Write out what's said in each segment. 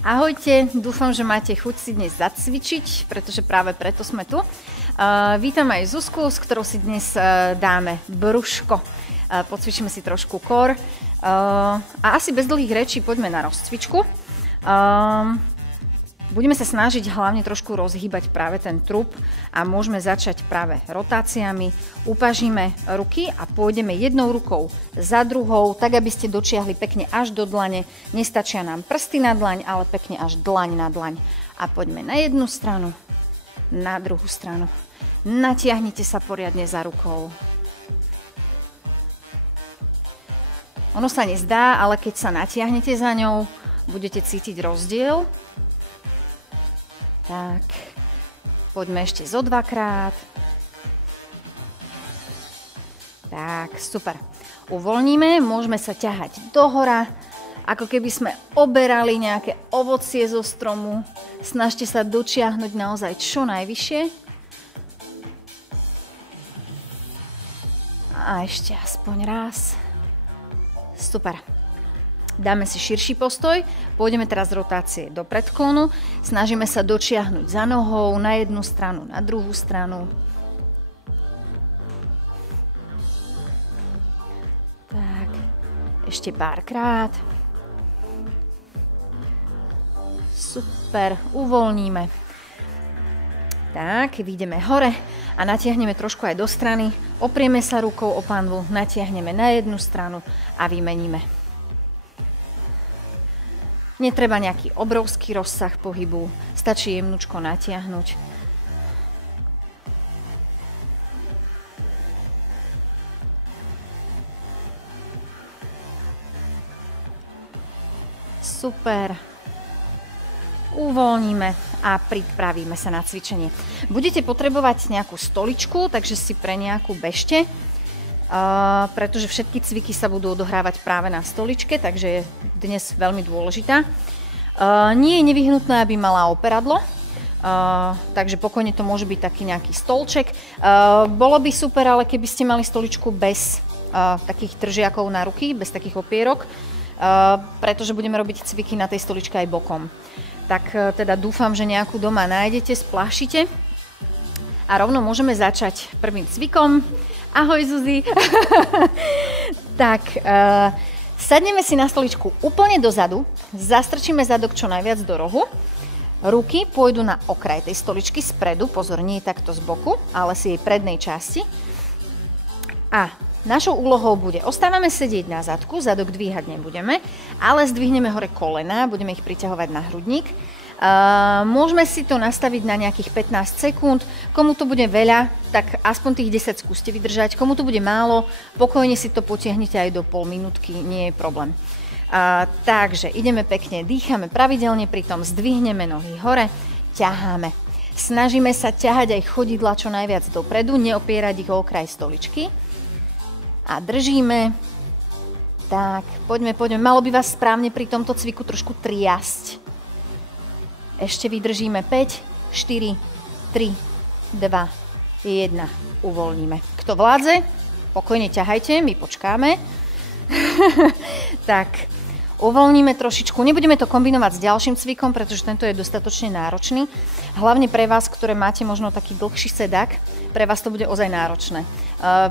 Ahojte, dúfam, že máte chuť si dnes zacvičiť, pretože práve preto sme tu. Vítam aj Zuzku, s ktorou si dnes dáme brúško. Pocvičíme si trošku core. A asi bez dlhých rečí poďme na rozcvičku. Budeme sa snažiť hlavne trošku rozhýbať práve ten trup a môžeme začať práve rotáciami. Upažíme ruky a pôjdeme jednou rukou za druhou, tak aby ste dočiahli pekne až do dlane. Nestačia nám prsty na dlaň, ale pekne až dlaň na dlaň. A poďme na jednu stranu, na druhú stranu. Natiahnite sa poriadne za rukou. Ono sa nezdá, ale keď sa natiahnete za ňou, budete cítiť rozdiel. Tak, poďme ešte zo dvakrát. Tak, super. Uvoľníme, môžeme sa ťahať dohora, ako keby sme oberali nejaké ovocie zo stromu. Snažte sa dočiahnuť naozaj čo najvyššie. A ešte aspoň raz. Super. Dáme si širší postoj, pôjdeme teraz z rotácie do predklonu, snažíme sa dočiahnuť za nohou na jednu stranu, na druhú stranu. Tak, ešte párkrát. Super, uvoľníme. Tak, vyjdeme hore a natiahneme trošku aj do strany, oprieme sa rukou o panvu, natiahneme na jednu stranu a vymeníme. Netreba nejaký obrovský rozsah pohybu, stačí jemnučko natiahnuť. Super. Uvoľníme a pripravíme sa na cvičenie. Budete potrebovať nejakú stoličku, takže si pre nejakú bežte. Pretože všetky cviky sa budú odohrávať práve na stoličke, takže je dnes veľmi dôležitá. Nie je nevyhnutné, aby mala operadlo, takže pokojne to môže byť taký nejaký stolček. Bolo by super, ale keby ste mali stoličku bez takých tržiakov na ruky, bez takých opierok, pretože budeme robiť cviky na tej stoličke aj bokom. Tak teda dúfam, že nejakú doma nájdete, splášite a rovno môžeme začať prvým cvikom. Ahoj Zuzi. Tak, sadneme si na stoličku úplne dozadu, zastrčíme zadok čo najviac do rohu, ruky pôjdu na okraj tej stoličky spredu, pozor, nie takto z boku, ale z jej prednej časti. A našou úlohou bude, ostávame sedieť na zadku, zadok dvíhať nebudeme, ale zdvihneme hore kolená, budeme ich priťahovať na hrudník. Môžeme si to nastaviť na nejakých 15 sekúnd. Komu to bude veľa, tak aspoň tých 10 skúste vydržať. Komu to bude málo, pokojne si to potiahnite aj do pol minútky, nie je problém. Takže ideme pekne, dýchame pravidelne, pritom zdvihneme nohy hore, ťaháme. Snažíme sa ťahať aj chodidla čo najviac dopredu, neopierať ich o okraj stoličky. A držíme. Tak, poďme. Malo by vás správne pri tomto cviku trošku triasť. Ešte vydržíme 5, 4, 3, 2, 1. Uvoľníme. Kto vládze, pokojne ťahajte, my počkáme. Tak, uvoľníme trošičku. Nebudeme to kombinovať s ďalším cvikom, pretože tento je dostatočne náročný. Hlavne pre vás, ktoré máte možno taký dlhší sedák, pre vás to bude ozaj náročné.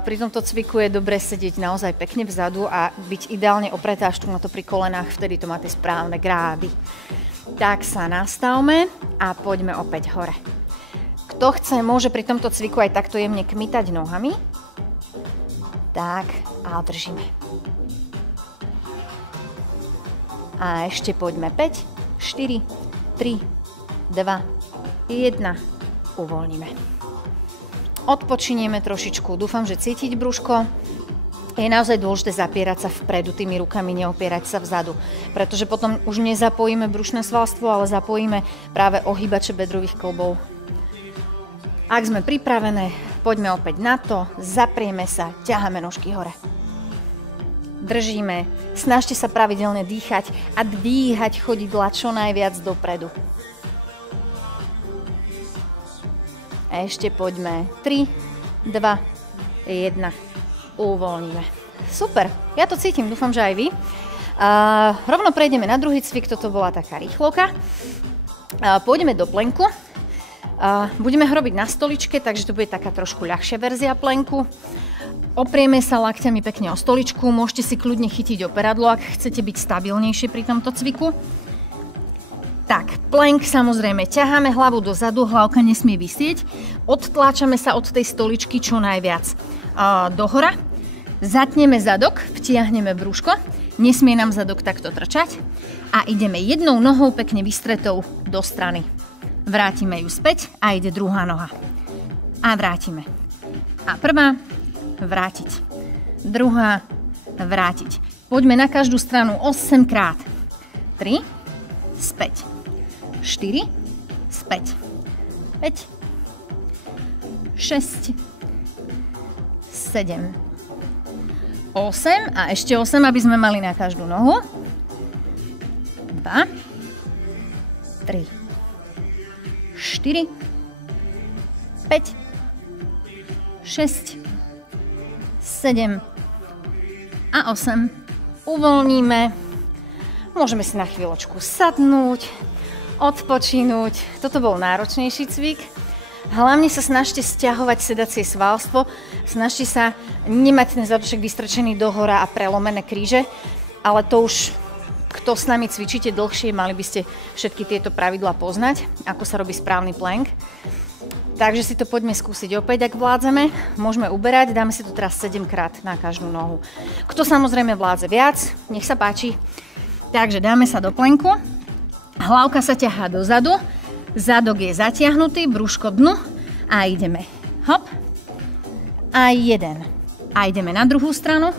Pri tomto cviku je dobré sedieť naozaj pekne vzadu a byť ideálne opretá až tu na to pri kolenách, vtedy to máte správne grády. Tak sa nastavme a poďme opäť hore. Kto chce, môže pri tomto cviku aj takto jemne kmitať nohami. Tak, a držíme. A ešte poďme 5, 4, 3, 2, 1. Uvoľníme. Odpočinieme trošičku. Dúfam, že cítiť brúško. Je naozaj dôležité zapierať sa vpredu tými rukami, neopierať sa vzadu. Pretože potom už nezapojíme brušné svalstvo, ale zapojíme práve ohýbače bedrových kĺbov. Ak sme pripravené, poďme opäť na to, zaprieme sa, ťaháme nožky hore. Držíme, snažte sa pravidelne dýchať a dvíhať chodidla čo najviac dopredu. A ešte poďme 3, 2, 1. Uvoľníme. Super, ja to cítim, dúfam, že aj vy. Rovno prejdeme na druhý cvik, toto bola taká rýchlovka. Pôjdeme do plenku. Budeme ho robiť na stoličke, takže to bude taká trošku ľahšia verzia plenku. Oprieme sa lakťami pekne o stoličku, môžete si kľudne chytiť operadlo, ak chcete byť stabilnejšie pri tomto cviku. Tak, plank, samozrejme, ťaháme hlavu dozadu, hlavka nesmie visieť. Odtláčame sa od tej stoličky čo najviac dohora. Zatneme zadok, vtiahneme brúško. Nesmie nám zadok takto trčať. A ideme jednou nohou pekne vystretou do strany. Vrátime ju späť a ide druhá noha. A vrátime. A prvá, vrátiť. Druhá, vrátiť. Poďme na každú stranu 8 krát. 3, späť. 4, späť. 5, 6, 7, 8 a ešte 8, aby sme mali na každú nohu. 2, 3, 4, 5, 6, 7 a 8. Uvoľníme. Môžeme si na chvíľočku sadnúť, odpočinúť. Toto bol náročnejší cvik. Hlavne sa snažte stiahovať sedacie svalstvo. Snažte sa nemať ten zadok vystrčený dohora a prelomené kríže. Ale to už, kto s nami cvičíte dlhšie, mali by ste všetky tieto pravidlá poznať, ako sa robí správny plank. Takže si to poďme skúsiť opäť, ak vládzeme. Môžeme uberať, dáme si to teraz 7 krát na každú nohu. Kto samozrejme vládze viac, nech sa páči. Takže dáme sa do plenku. Hlavka sa ťahá dozadu. Zadok je zatiahnutý, brúško dnu. A ideme. Hop. A 1. A ideme na druhú stranu.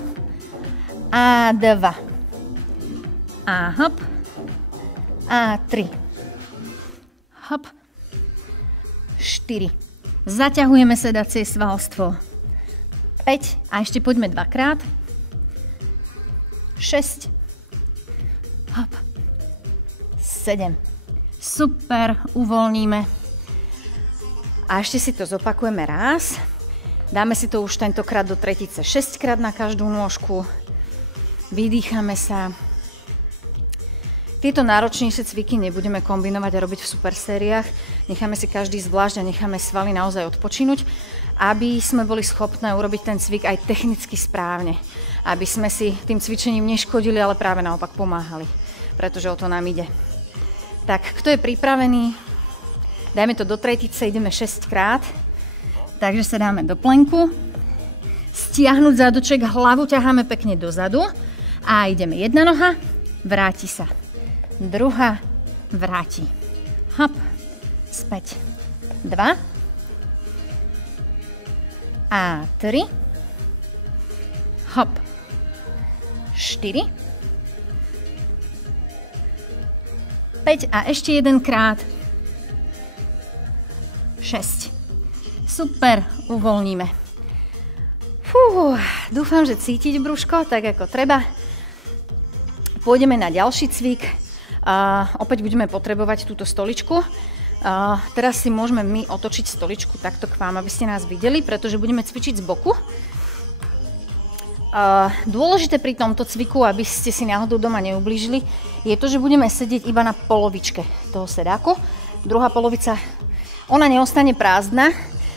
A 2. A hop. A 3. Hop. 4. Zaťahujeme sedacie svalstvo. 5. A ešte poďme 2 krát. 6. Hop. 7. Super. Uvoľníme. A ešte si to zopakujeme raz. Dáme si to už tentokrát do tretice 6 krát na každú nôžku. Vydýchame sa. Tieto náročnejšie cviky nebudeme kombinovať a robiť v super sériách. Necháme si každý zvlášť a necháme svaly naozaj odpočinúť, aby sme boli schopné urobiť ten cvik aj technicky správne. Aby sme si tým cvičením neškodili, ale práve naopak pomáhali. Pretože o to nám ide. Tak, kto je pripravený? Dajme to do tretice, ideme 6 krát. Takže sa dáme do plenku. Stiahnuť zádoček, hlavu ťaháme pekne dozadu. A ideme jedna noha, vráti sa. Druhá, vráti. Hop, späť. 2. A 3. Hop. 4. 5 a ešte jeden krát. 6. Super, uvoľníme. Dúfam, že cítiť brúško tak ako treba. Pôjdeme na ďalší cvik. Opäť budeme potrebovať túto stoličku. Teraz si môžeme my otočiť stoličku takto k vám, aby ste nás videli, pretože budeme cvičiť z boku. Dôležité pri tomto cviku, aby ste si náhodou doma neublížili, je to, že budeme sedieť iba na polovičke toho sedáku. Druhá polovica, ona neostane prázdna,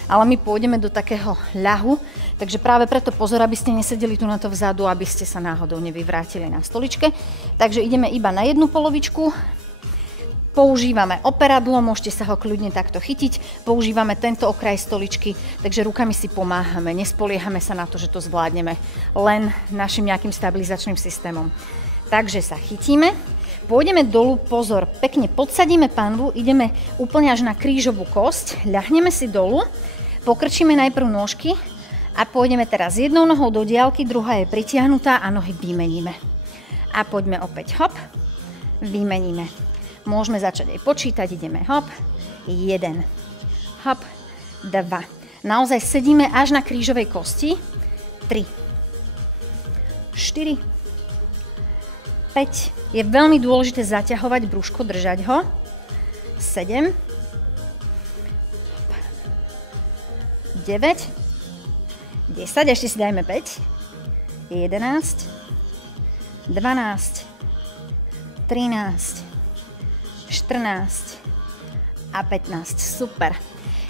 ale my pôjdeme do takého ľahu, takže práve preto pozor, aby ste nesedeli tu na to vzadu, aby ste sa náhodou nevyvrátili na stoličke. Takže ideme iba na jednu polovičku. Používame operadlo, môžete sa ho kľudne takto chytiť. Používame tento okraj stoličky, takže rukami si pomáhame. Nespoliehame sa na to, že to zvládneme len našim nejakým stabilizačným systémom. Takže sa chytíme. Pôjdeme dolu, pozor, pekne podsadíme panvu, ideme úplne až na krížovú kosť. Ľahneme si dolu, pokrčíme najprv nôžky a pôjdeme teraz jednou nohou do diaľky, druhá je pritiahnutá a nohy vymeníme. A poďme opäť, hop, vymeníme. Môžeme začať aj počítať, ideme hop, 1, hop, 2. Naozaj sedíme až na krížovej kosti, 3, 4, 5. Je veľmi dôležité zaťahovať brúško, držať ho, 7, 9, 10, ešte si dajme 5, 11, 12, 13, 14 a 15. Super.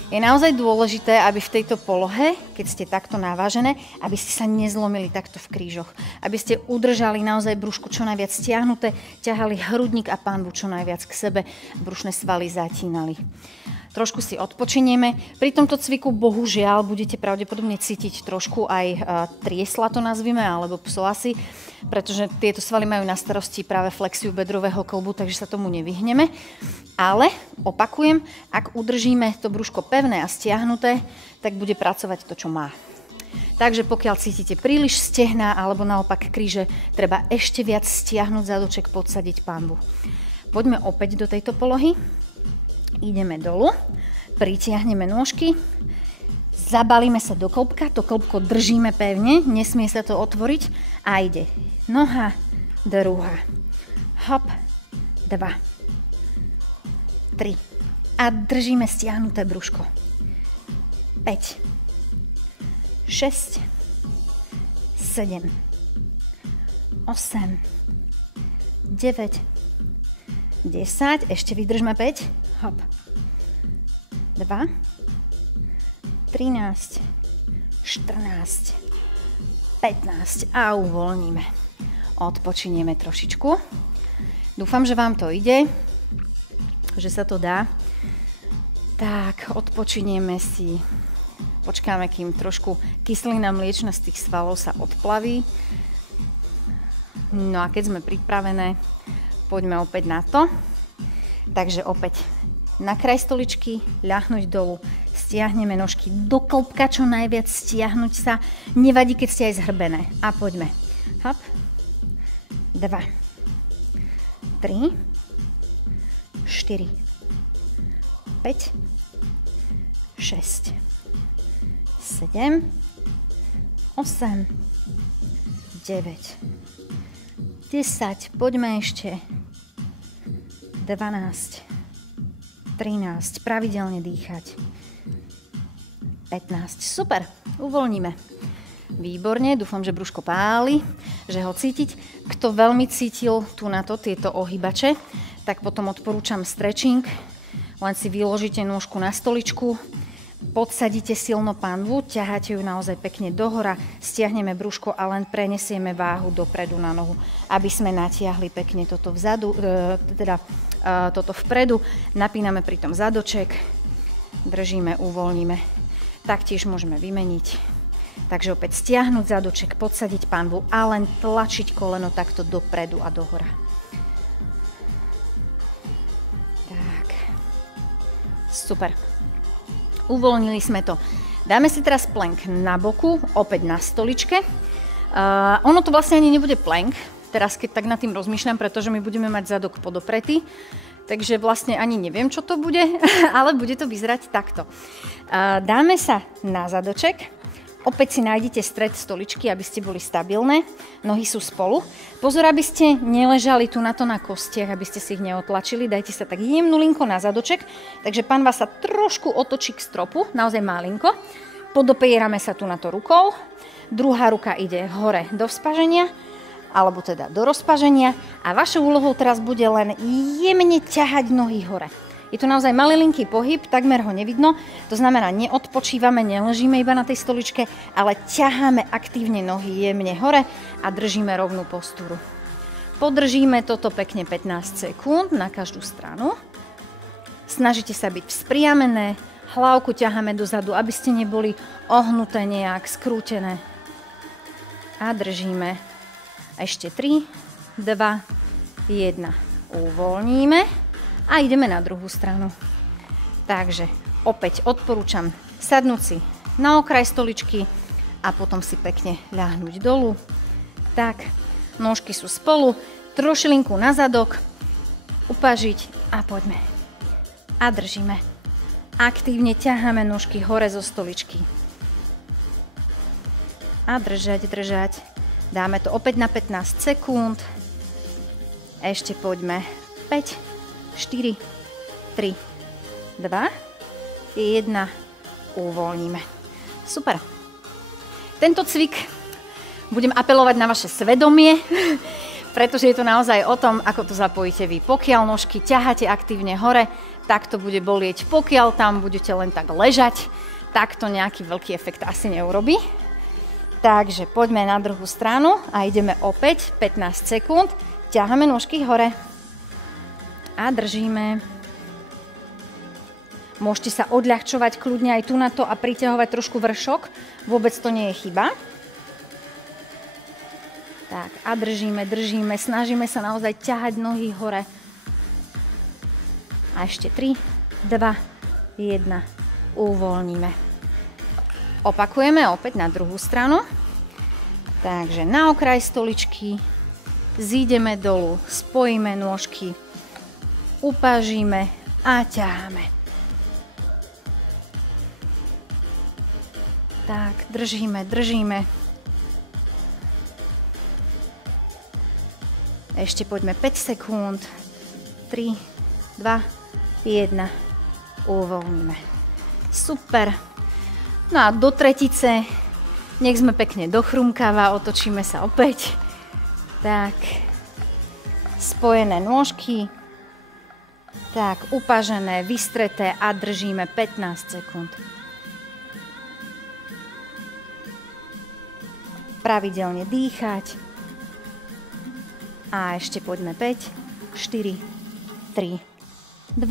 Je naozaj dôležité, aby v tejto polohe, keď ste takto navážené, aby ste sa nezlomili takto v krížoch. Aby ste udržali naozaj brúšku čo najviac stiahnuté, ťahali hrudník a pánvu čo najviac k sebe, brušné svaly zatínali. Trošku si odpočinieme. Pri tomto cviku bohužiaľ budete pravdepodobne cítiť trošku aj triesla, to nazvime, alebo psoasy, pretože tieto svaly majú na starosti práve flexiu bedrového klbu, takže sa tomu nevyhneme. Ale, opakujem, ak udržíme to brúško pevné a stiahnuté, tak bude pracovať to, čo má. Takže pokiaľ cítite príliš stehná alebo naopak kríže, treba ešte viac stiahnuť zadoček, podsadiť pánvu. Poďme opäť do tejto polohy. Ideme dolu, pritiahneme nôžky, zabalíme sa do klbka, to klbko držíme pevne, nesmie sa to otvoriť a ide noha, druhá, hop, 2, 3 a držíme stiahnuté brúško. 5, 6, 7, 8, 9, 10, ešte vydržme 5, hop, 2, 13, 14, 15 a uvoľníme. Odpočinieme trošičku. Dúfam, že vám to ide, že sa to dá. Tak, odpočinieme si. Počkáme, kým trošku kyslina mliečna z tých svalov sa odplaví. No a keď sme pripravené, poďme opäť na to. Takže opäť na kraj stoličky, ľahnúť dolu, stiahneme nožky do klbka, čo najviac stiahnuť sa. Nevadí, keď ste aj zhrbené. A poďme. Hop. 2, 3, 4, 5, 6, 7, 8, 9, 10, poďme ešte, 12, 13, pravidelne dýchať, 15, super, uvoľníme. Výborne, dúfam, že brúško páli, že ho cítiť. Kto veľmi cítil tu na to, tieto ohybače, tak potom odporúčam stretching. Len si vyložíte nôžku na stoličku, podsadíte silno pánvu, ťaháte ju naozaj pekne dohora, stiahneme brúško a len prenesieme váhu dopredu na nohu, aby sme natiahli pekne toto vzadu, toto vpredu. Napíname pritom zadoček, držíme, uvoľníme. Taktiež môžeme vymeniť. Takže opäť stiahnuť zadoček, podsadiť pánvu a len tlačiť koleno takto dopredu a dohora. Tak. Super. Uvoľnili sme to. Dáme si teraz plank na boku, opäť na stoličke. Ono to vlastne ani nebude plank, teraz keď tak nad tým rozmýšľam, pretože my budeme mať zadok podopretý. Takže vlastne ani neviem, čo to bude, ale bude to vyzerať takto. Dáme sa na zadoček. Opäť si nájdete stred stoličky, aby ste boli stabilné. Nohy sú spolu. Pozor, aby ste neležali tu na to na kostiach, aby ste si ich neotlačili. Dajte sa tak jemnú linko na zadoček. Takže pánva sa trošku otočí k stropu, naozaj malinko. Podopierame sa tu na to rukou. Druhá ruka ide hore do vzpaženia, alebo teda do rozpaženia. A vašou úlohou teraz bude len jemne ťahať nohy hore. Je to naozaj malilinký pohyb, takmer ho nevidno. To znamená, neodpočívame, neležíme iba na tej stoličke, ale ťaháme aktívne nohy jemne hore a držíme rovnú postúru. Podržíme toto pekne 15 sekúnd na každú stranu. Snažite sa byť vzpriamené, hlavku ťaháme dozadu, aby ste neboli ohnuté nejak, skrútené. A držíme. Ešte 3, 2, 1. Uvoľníme. A ideme na druhú stranu. Takže opäť odporúčam sadnúť si na okraj stoličky a potom si pekne ľahnúť dolu. Tak, nôžky sú spolu, trošilinku na zadok, upažiť a poďme. A držíme. Aktívne ťaháme nôžky hore zo stoličky. A držať, držať. Dáme to opäť na 15 sekúnd. Ešte poďme. 5, 4, 3, 2, 1, uvoľníme. Super. Tento cvik budem apelovať na vaše svedomie, pretože je to naozaj o tom, ako to zapojíte vy. Pokiaľ nožky ťaháte aktívne hore, tak to bude bolieť. Pokiaľ tam budete len tak ležať, tak to nejaký veľký efekt asi neurobí. Takže poďme na druhú stranu a ideme opäť 15 sekúnd. Ťaháme nožky hore a držíme. Môžete sa odľahčovať kľudne aj tu na to a priťahovať trošku vršok. Vôbec to nie je chyba. Tak a držíme, držíme. Snažíme sa naozaj ťahať nohy hore. A ešte 3, 2, 1. Uvoľníme. Opakujeme opäť na druhú stranu. Takže na okraj stoličky. Zídeme dolu, spojíme nôžky. Upážime a ťaháme. Tak, držíme, držíme. Ešte poďme 5 sekúnd. 3, 2, 1. Uvoľníme. Super. No a do tretice. Nech sme pekne do chrumkáva. Otočíme sa opäť. Tak. Spojené nôžky. Tak, upážené, vystreté a držíme 15 sekúnd. Pravidelne dýchať. A ešte poďme 5, 4, 3, 2,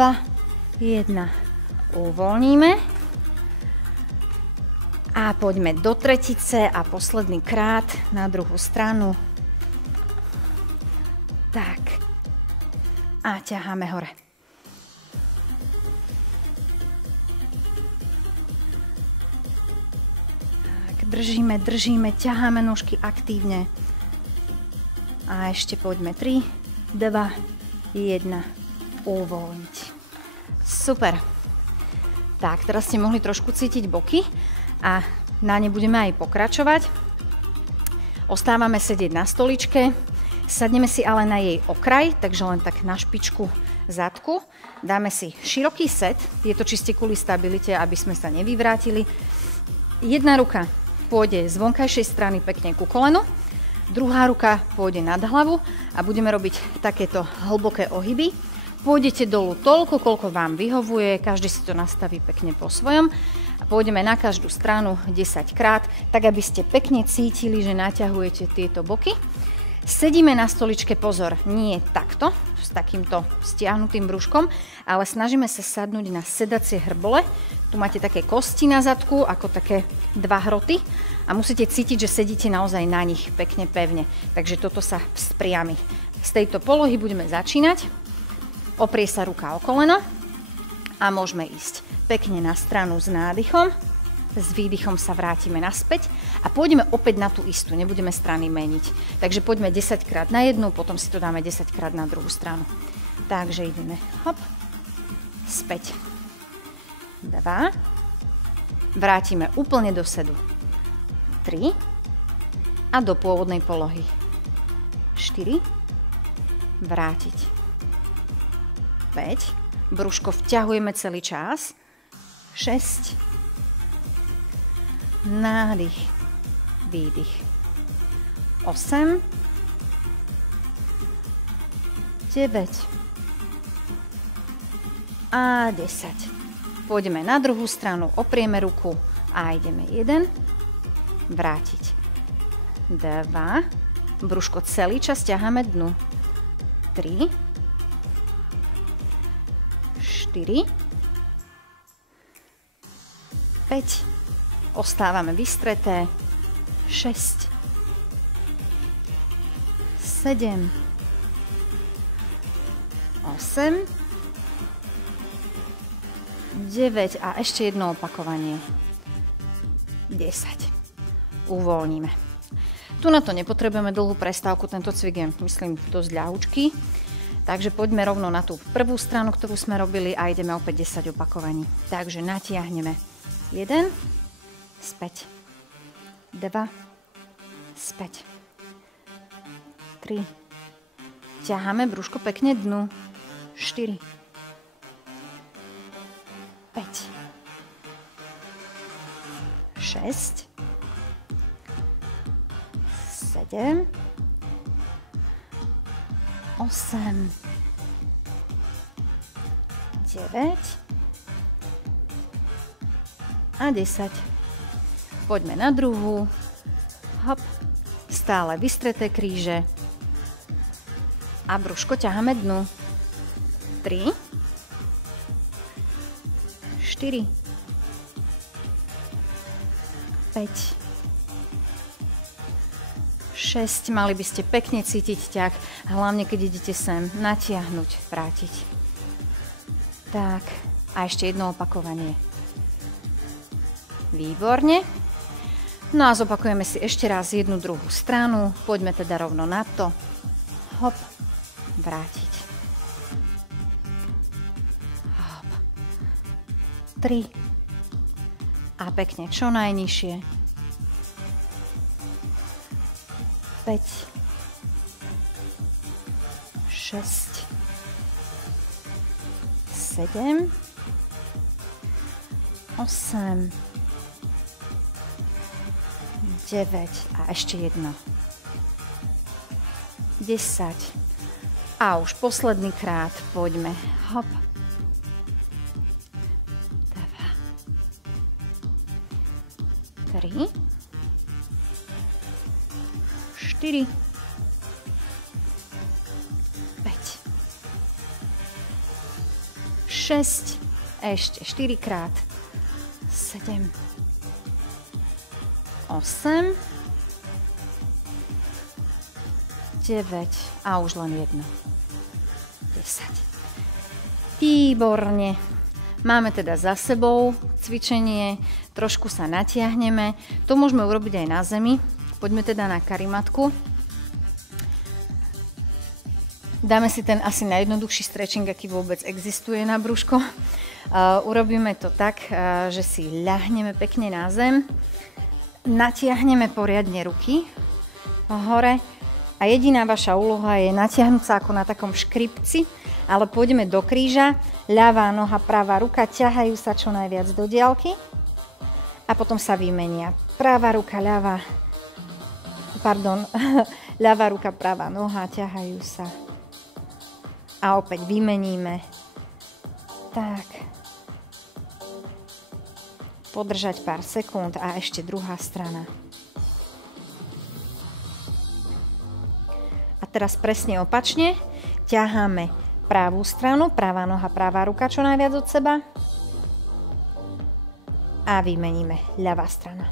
1. Uvoľníme. A poďme do tretice a posledný krát na druhú stranu. Tak. A ťaháme hore. Tak, držíme, držíme, ťaháme nôžky aktívne. A ešte poďme 3, 2, 1. Uvoľniť. Super. Tak, teraz ste mohli trošku cítiť boky a na ne budeme aj pokračovať. Ostávame sedieť na stoličke, sadneme si ale na jej okraj, takže len tak na špičku zadku. Dáme si široký set, je to čiste kvôli stabilite, aby sme sa nevyvrátili. Jedna ruka pôjde z vonkajšej strany pekne ku kolenu, druhá ruka pôjde nad hlavu a budeme robiť takéto hlboké ohyby. Pôjdete dolu toľko, koľko vám vyhovuje, každý si to nastaví pekne po svojom a pôjdeme na každú stranu 10 krát, tak aby ste pekne cítili, že naťahujete tieto boky. Sedíme na stoličke, pozor, nie takto, s takýmto stiahnutým brúškom, ale snažíme sa sadnúť na sedacie hrbole. Tu máte také kosti na zadku, ako také dva hroty a musíte cítiť, že sedíte naozaj na nich pekne pevne. Takže toto sa spriami. Z tejto polohy budeme začínať. Oprie sa ruka o koleno a môžeme ísť pekne na stranu s nádychom. S výdychom sa vrátime naspäť a pôjdeme opäť na tú istú, nebudeme strany meniť. Takže poďme 10 krát na jednu, potom si to dáme 10 krát na druhú stranu. Takže ideme hop, späť, 2, vrátime úplne do sedu, 3 a do pôvodnej polohy, 4, vrátiť. 5, brúško vťahujeme celý čas, 6, nádych, výdych, 8, 9 a 10. Pôjdeme na druhú stranu, oprieme ruku a ideme 1, vrátiť, 2, brúško celý čas ťaháme dnu, 3, 4, 5, ostávame vystreté, 6, 7, 8, 9 a ešte jedno opakovanie, 10. Uvoľníme. Tu na to nepotrebujeme dlhú prestávku, tento cvik je, myslím, dosť ľahučký. Takže poďme rovno na tú prvú stranu, ktorú sme robili a ideme opäť 10 opakovaní. Takže natiahneme 1, späť, 2, späť, 3, ťaháme brúško pekne dnu, 4, 5, 6, 7, 8, 9 a 10. Poďme na druhú. Hop. Stále vystreté kríže. A brúško ťaháme dnu. 3, 4, 5, 6. Mali by ste pekne cítiť ťah, hlavne keď idete sem natiahnuť, vrátiť. Tak, a ešte jedno opakovanie. Výborne. No a zopakujeme si ešte raz jednu druhú stranu. Poďme teda rovno na to. Hop, vrátiť. Hop. 3. A pekne čo najnižšie. 5, 6, 7, 8, 9 a ešte jedno. 10. A už posledný krát poďme. Hop. 2, 3, 4, 5, 6, ešte 4 krát, 7, 8, 9 a už len jedno, 10. Výborne. Máme teda za sebou cvičenie, trošku sa natiahneme. To môžeme urobiť aj na zemi. Poďme teda na karimatku. Dáme si ten asi najjednoduchší stretching, aký vôbec existuje na brúško. Urobíme to tak, že si ľahneme pekne na zem. Natiahneme poriadne ruky hore. A jediná vaša úloha je natiahnuť sa ako na takom škripci, ale pôjdeme do kríža. Ľavá noha, pravá ruka ťahajú sa čo najviac do diaľky. A potom sa vymenia. Pravá ruka, ľavá ruka, pravá noha, ťahajú sa. A opäť vymeníme. Tak. Podržať pár sekúnd a ešte druhá strana. A teraz presne opačne. Ťaháme pravú stranu, pravá noha, pravá ruka čo najviac od seba. A vymeníme ľavá strana.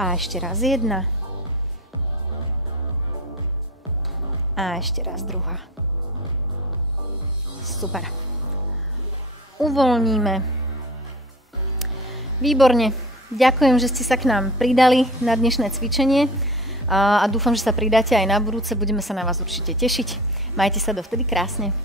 A ešte raz jedna. A ešte raz druhá. Super. Uvoľníme. Výborne. Ďakujem, že ste sa k nám pridali na dnešné cvičenie a dúfam, že sa pridáte aj na budúce. Budeme sa na vás určite tešiť. Majte sa dovtedy krásne.